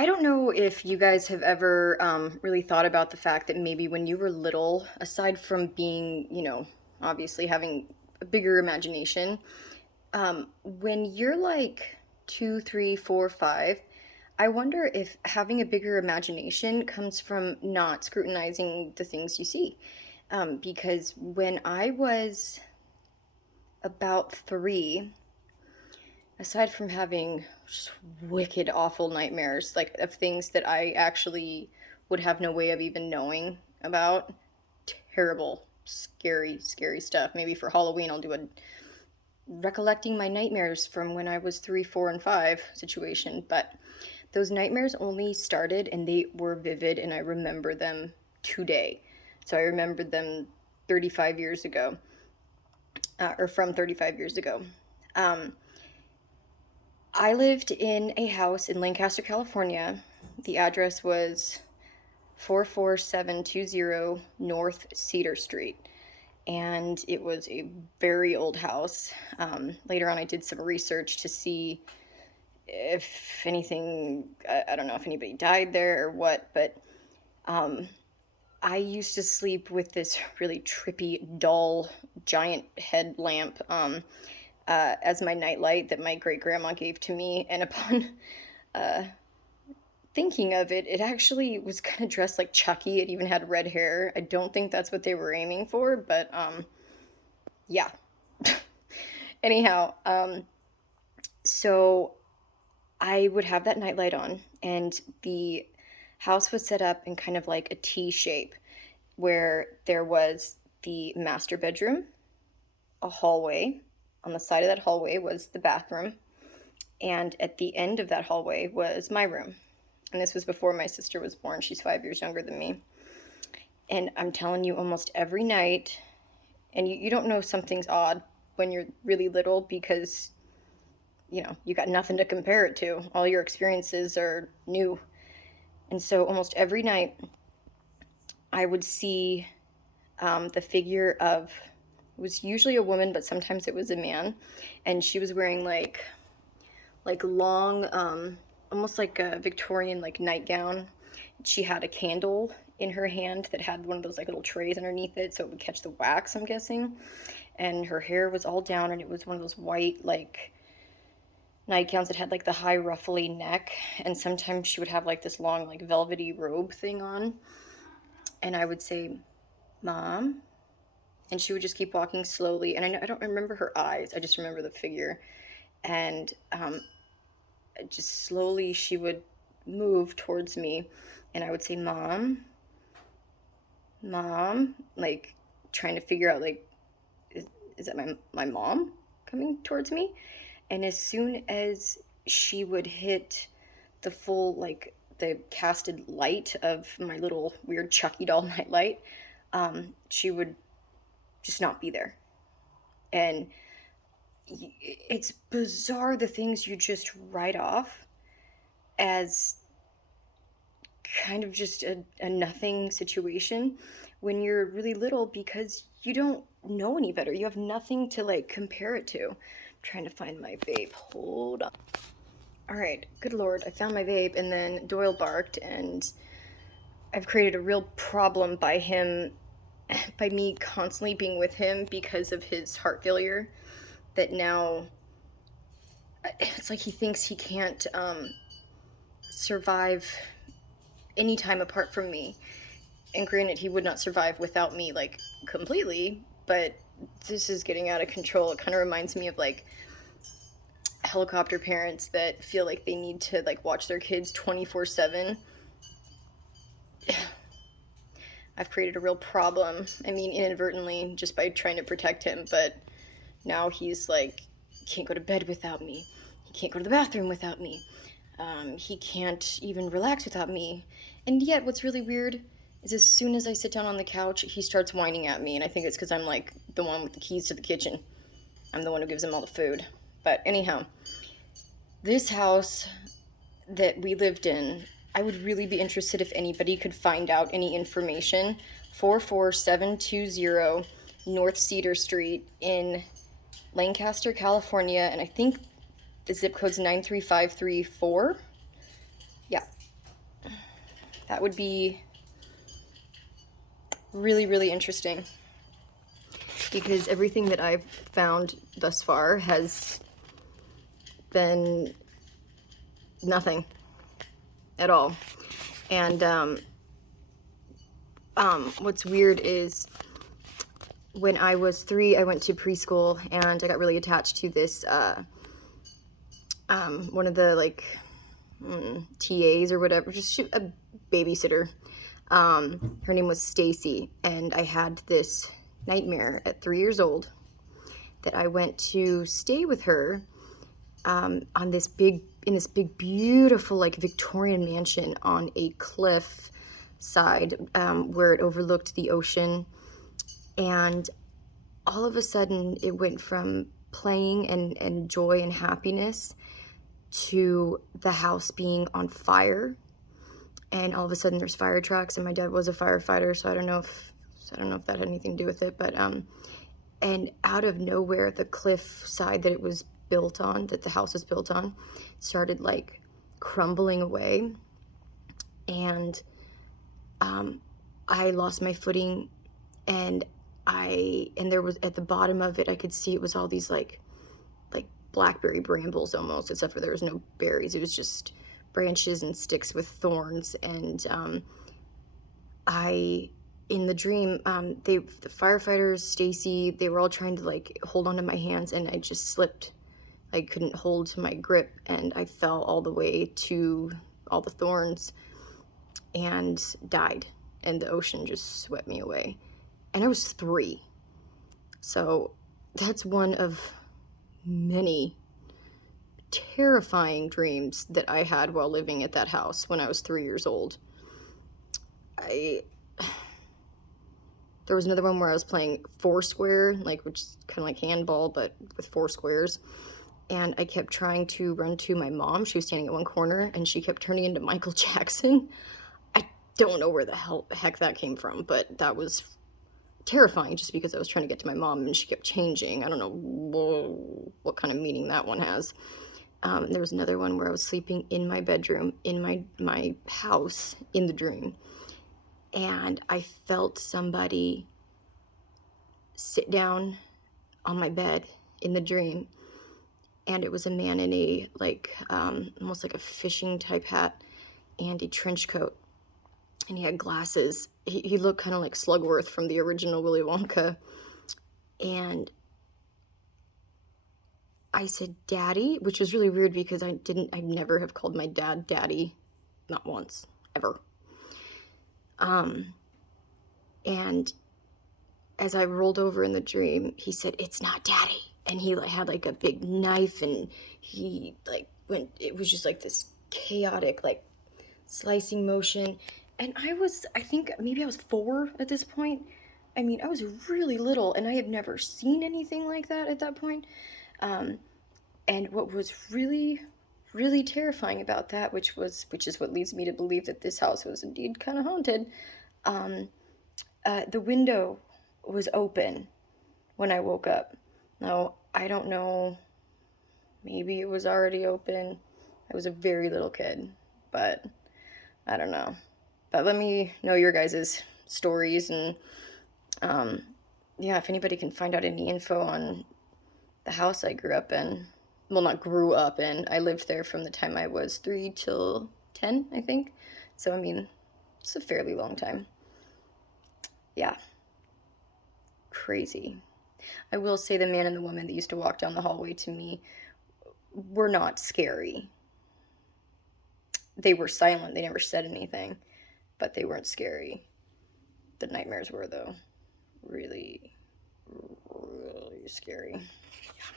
I don't know if you guys have ever really thought about the fact that maybe when you were little, aside from being, obviously having a bigger imagination, when you're like two, three, four, five, I wonder if having a bigger imagination comes from not scrutinizing the things you see. Because when I was about three, aside from having just wicked awful nightmares, like of things that I actually would have no way of even knowing about, terrible, scary, scary stuff. Maybe for Halloween I'll do a recollecting my nightmares from when I was three, four, and five situation. But those nightmares only started and they were vivid, and I remember them today. So I remembered them 35 years ago, or from 35 years ago. Um, I lived in a house in Lancaster, California. The address was 44720 North Cedar Street. And it was a very old house. Later on, I did some research to see if anything, I don't know if anybody died there or what, but um, I used to sleep with this really trippy, dull, giant headlamp as my nightlight that my great grandma gave to me. And upon uh, thinking of it, it actually was kind of dressed like Chucky. It even had red hair. I don't think that's what they were aiming for, but yeah. Anyhow, so I would have that nightlight on, and the house was set up in kind of like a T shape where there was the master bedroom, a hallway. On the side of that hallway was the bathroom, and at the end of that hallway was my room. And this was before my sister was born. She's 5 years younger than me. And I'm telling you, almost every night, and you don't know something's odd when you're really little because, you got nothing to compare it to. All your experiences are new. And so almost every night, I would see the figure of, it was usually a woman, but sometimes it was a man. And she was wearing like long, almost like a Victorian like nightgown. She had a candle in her hand that had one of those like little trays underneath it so it would catch the wax, I'm guessing. And her hair was all down, and it was one of those white like nightgowns that had like the high ruffly neck, and sometimes she would have like this long like velvety robe thing on. And I would say, "Mom," and she would just keep walking slowly. And I don't remember her eyes, I just remember the figure. And just slowly she would move towards me, and I would say, "Mom, mom," like trying to figure out like, is that my mom coming towards me? And as soon as she would hit the full like the casted light of my little weird Chucky doll nightlight, she would just not be there. And it's bizarre the things you just write off as kind of just a nothing situation when you're really little because you don't know any better. You have nothing to like compare it to. I'm trying to find my vape. Hold on. All right, good lord, I found my vape, and then Doyle barked, and I've created a real problem by me constantly being with him because of his heart failure. That now it's like he thinks he can't survive any time apart from me. And granted, he would not survive without me, like, completely, but this is getting out of control. It kind of reminds me of, like, helicopter parents that feel like they need to, like, watch their kids 24/7. I've created a real problem. I mean, inadvertently, just by trying to protect him, but now he's, like, he can't go to bed without me. He can't go to the bathroom without me. He can't even relax without me. And yet, what's really weird is as soon as I sit down on the couch, he starts whining at me, and I think it's because I'm like the one with the keys to the kitchen. I'm the one who gives him all the food. But anyhow, this house that we lived in, I would really be interested if anybody could find out any information. 44720 North Cedar Street in Lancaster, California, and I think the zip code's 93534. Yeah. that would be really, really interesting. Because everything that I've found thus far has been nothing at all. And what's weird is when I was 3, I went to preschool and I got really attached to this, one of the like TAs or whatever, just a babysitter. Her name was Stacy, and I had this nightmare at 3 years old that I went to stay with her in this big, beautiful, like Victorian mansion on a cliff side where it overlooked the ocean. And all of a sudden, it went from playing and joy and happiness to the house being on fire. And all of a sudden, there's fire trucks, and my dad was a firefighter, so I don't know if that had anything to do with it. But and out of nowhere, the cliff side that it was built on, that the house was built on, started like crumbling away, and I lost my footing, and there was, at the bottom of it, I could see it was all these like blackberry brambles almost, except for there was no berries. It was just branches and sticks with thorns. And in the dream, the firefighters, Stacy, they were all trying to like hold onto my hands, and I just slipped. I couldn't hold my grip, and I fell all the way to all the thorns and died, and the ocean just swept me away. And I was 3. So that's one of many terrifying dreams that I had while living at that house when I was 3 years old. There was another one where I was playing Foursquare, which is kind of like handball, but with 4 squares. And I kept trying to run to my mom. She was standing at one corner, and she kept turning into Michael Jackson. I don't know where the heck that came from, but that was terrifying just because I was trying to get to my mom and she kept changing. I don't know what kind of meaning that one has. There was another one where I was sleeping in my bedroom, in my house, in the dream. And I felt somebody sit down on my bed in the dream. And it was a man in a, almost like a fishing type hat and a trench coat. And he had glasses. He looked kind of like Slugworth from the original Willy Wonka. And I said, Daddy, which was really weird because I never have called my dad Daddy, not once, ever. And as I rolled over in the dream, he said, "It's not Daddy." And he had like a big knife, and he it was just like this chaotic, slicing motion. And I think maybe I was 4 at this point. I mean, I was really little, and I had never seen anything like that at that point. And what was really, really terrifying about that, which is what leads me to believe that this house was indeed kind of haunted, the window was open when I woke up. Now, I don't know, maybe it was already open. I was a very little kid, but I don't know. But let me know your guys' stories, and if anybody can find out any info on the house I grew up in. Well, not grew up in. I lived there from the time I was 3 till 10, I think. So, I mean, it's a fairly long time. Yeah. Crazy. I will say the man and the woman that used to walk down the hallway to me were not scary. They were silent. They never said anything, but they weren't scary. The nightmares were, though, really, really scary. Yeah.